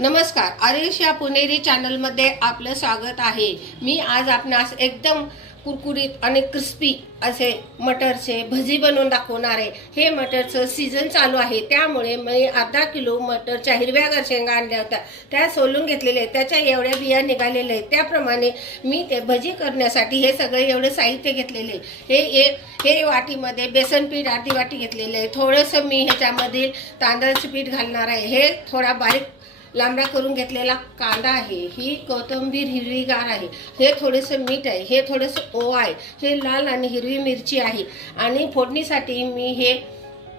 नमस्कार, आरेशिया पुणेरी चॅनलमध्ये आपलं स्वागत आहे। मी आज आपणास एकदम कुरकुरीत आणि क्रिस्पी असे मटरचे भजी बनवून दाखवणार आहे। हे मटरचं सीझन चालू आहे, त्यामुळे मी अर्धा किलो मटरच्या हिरव्या शेंगा आणल्या होत्या, त्या सोलून घेतलेले, त्याच्या एवढ्या बिया निघालेल्या आहेत। त्याप्रमाणे मी ते भजी करण्यासाठी हे सगळे एवढे साहित्य घेतलेले। हे वाटीमध्ये बेसन पीठ अर्धी वाटी घेतलेले आहे। थोडंसं मी ह्याच्यामध्ये तांदळाचं पीठ घालणार आहे। हे थोडा बारीक लांबडा करून घेतलेला कांदा आहे, ही कोथिंबीर हिरवीगार आहे, हे थोडेसे मीठ आहे, हे थोडेसे ओवा आहे, हे लाल आणि हिरवी मिरची आहे आणि फोडणीसाठी मी हे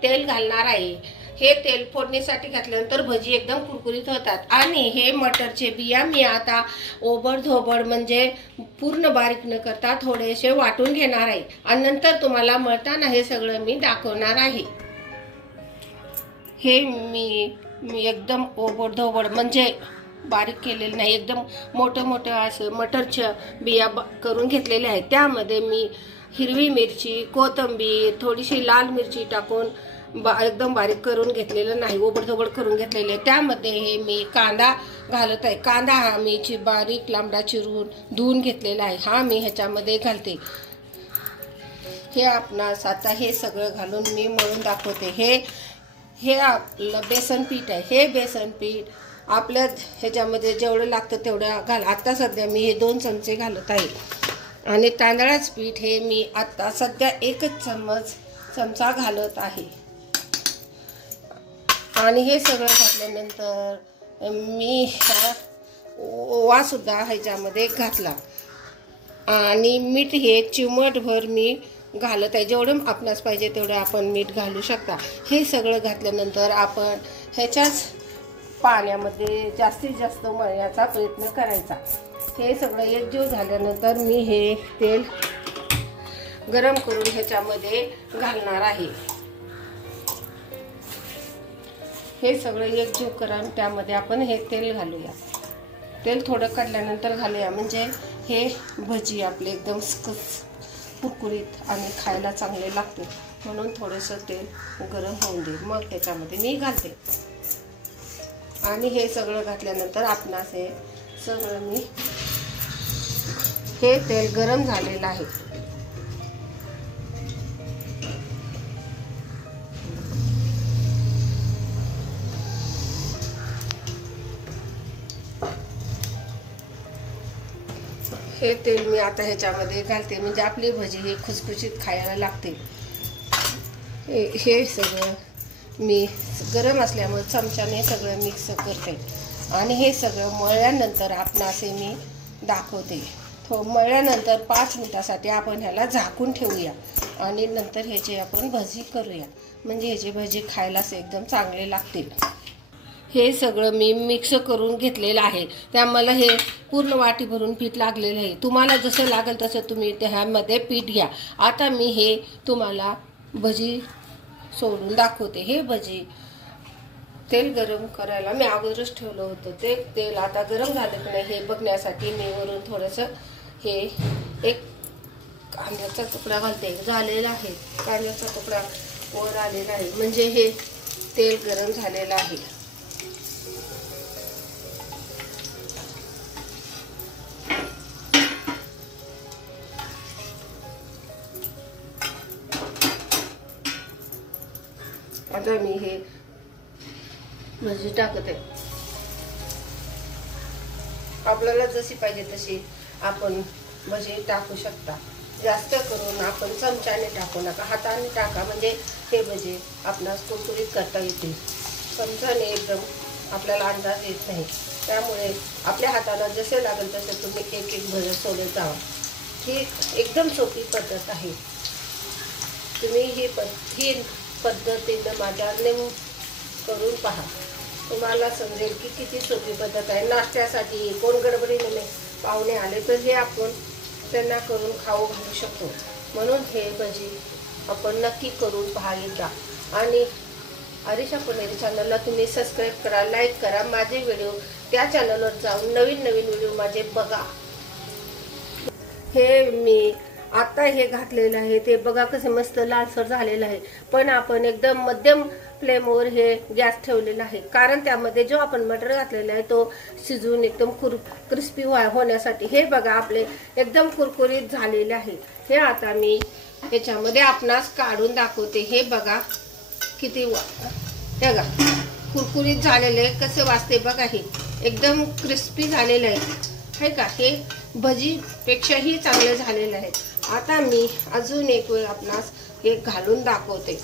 तेल घालणार आहे। हे तेल फोडणीसाठी घातल्यानंतर भजी एकदम कुरकुरीत होतात। आणि हे मटरचे बिया मी आता ओबडधोबड म्हणजे पूर्ण बारीक न करता थोडेसे वाटून घेणार आहे आणि नंतर तुम्हाला मळताना हे सगळं मी दाखवणार आहे। हे मी एकदम ओबडधोबड म्हणजे बारीक केलेलं नाही, एकदम मोठं मोठं असं मटरच्या बिया करून घेतलेले आहेत। त्यामध्ये मी हिरवी मिरची, कोथिंबीर, थोडीशी लाल मिरची टाकून एकदम बारीक करून घेतलेलं नाही, ओबडधोबड करून घेतलेले। त्यामध्ये हे मी कांदा घालत आहे। कांदा हा मी बारीक लांबडा चिरून धुवून घेतलेला आहे, हा मी ह्याच्यामध्ये घालते। हे आपणास आता हे सगळं घालून मी मळून दाखवते। हे आपलं बेसन पीठ आहे। हे बेसन पीठ आपल्या ह्याच्यामध्ये जेवढं लागतं तेवढं घाल। आता सध्या मी हे 2 चमचे घालत आहे आणि तांदळाचं पीठ हे मी आता सध्या 1 चमचा घालत आहे। आणि हे सगळं घातल्यानंतर मी ओवा सुद्धा ह्याच्यामध्ये घातला आणि मीठ हे चिमटभर मी घालत आहे। जेवढं आपणास पाहिजे तेवढं आपण मीठ घालू शकता। हे सगळं घातल्यानंतर आपण ह्याच्याच पाण्यामध्ये जास्तीत जास्त मळण्याचा प्रयत्न करायचा। हे सगळं एकजीव झाल्यानंतर मी हे तेल गरम करून ह्याच्यामध्ये घालणार आहे। हे सगळं एकजीव करून त्यामध्ये आपण हे तेल घालूया। तेल थोडं काढल्यानंतर घालूया, म्हणजे हे भजी आपले एकदम कुरकुरीत आणि खायला चांगले लागते। म्हणून थोडंसं तेल गरम होऊन दे, मग त्याच्यामध्ये मी घालते। आणि हे सगळं घातल्यानंतर आपणास हे सगळं हे तेल गरम झालेलं आहे। हे तेल मी आता ह्याच्यामध्ये घालते, म्हणजे आपली भजी ही खुसखुशीत खायला लागते। हे सगळं मी गरम असल्यामुळे चमच्याने सगळं मिक्स करते आणि हे सगळं मळल्यानंतर आपणास मी दाखवते। मळल्यानंतर 5 मिनिटासाठी आपण ह्याला झाकून ठेवूया आणि नंतर ह्याची आपण भजी करूया, म्हणजे ह्याची भजी खायलाच एकदम चांगले लागतील। हे सगळं मी मिक्स करून घेतलेलं आहे। त्यामुळे हे पूर्ण वाटी भरून पीठ लागलेलं आहे। तुम्हाला जसं लागेल तसं तुम्ही त्यामध्ये पीठ घ्या। आता मी हे तुम्हाला भजी सोडून दाखवते। हे भजी तेल गरम करायला मी अगोदरच ठेवलं होतं, ते तेल आता गरम झालं की नाही हे बघण्यासाठी मी वरून थोडंसं हे एक कांद्याचा तुकडा घालते। झालेला आहे, कांद्याचा तुकडा वर आलेला आहे, म्हणजे हे तेल गरम झालेलं आहे। आता मी हे भजी टाकत आहे। आपल्याला जशी पाहिजे तशी आपण भजी टाकू शकता। जास्त करून आपण चमच्याने टाकू नका, हाताने टाका, म्हणजे हे भजी आपणास कुरकुरीत करता येतील। चमच्याने एकदम आपल्याला अंदाज येत नाही, त्यामुळे आपल्या हाताला जसे लागेल तसे तुम्ही एक भजी सोडत जावा। ही एकदम सोपी पद्धत आहे। तुम्ही ही पद्धतीनं माझ्याने करून पहा, तुम्हाला समजेल की किती सोपी पद्धत आहे। नाश्त्यासाठी कोण गडबडीने पाहुणे आले तर हे आपण त्यांना करून खाऊ घालू शकतो। म्हणून हे भजी आपण नक्की करून पहा एकदा। आणि आरेशिया पुणेरी चॅनलला तुम्ही सबस्क्राईब करा, लाईक करा, माझे व्हिडिओ त्या चॅनलवर जाऊन नवीन व्हिडिओ माझे बघा। हे मी आता हे घातलेलं आहे ते बघा कसं मस्त लालसर झालेलं आहे, पण आपण एकदम मध्यम फ्लेमवर हे गॅस ठेवलेला आहे, कारण त्यामध्ये जो आपण मटर घातलेला आहे तो शिजून एकदम क्रिस्पी होण्यासाठी. हे बघा आपले एकदम कुरकुरीत झालेले आहे. हे आता मी याच्यामध्ये आपणास काढून दाखवते. हे बघा किती हे बघा कुरकुरीत झालेले कसे वाजते बघा, हे एकदम क्रिस्पी झालेलं आहे का. हे भजी पेक्षाही चांगले झालेले आहे. आता मी अजून एक वेळ आपणास हे घालून दाखवते.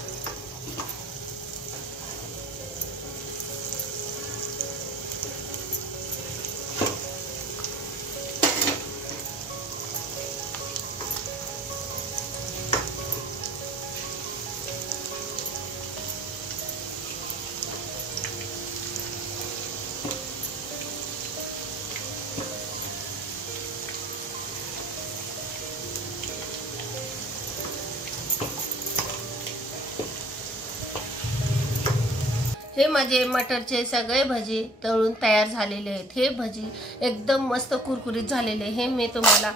हे माझे मटरचे सगळे भजी तळून तयार झालेले आहेत. हे भजी एकदम मस्त कुरकुरीत झालेले हे मी तुम्हाला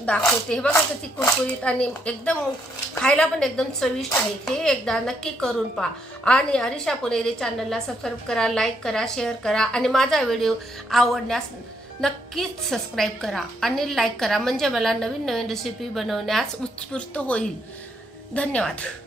दाखवते. हे बघा किती कुरकुरीत आणि एकदम खायला पण एकदम चविष्ट आहे. हे एकदा नक्की करून पहा आणि अरिशा पुणेरी चॅनलला सबस्क्राईब करा, लाईक करा, शेअर करा आणि माझा व्हिडिओ आवडल्यास नक्कीच सबस्क्राईब करा आणि लाईक करा, म्हणजे मला नवीन नवीन रेसिपी बनवण्यास उत्स्फूर्त होईल. धन्यवाद.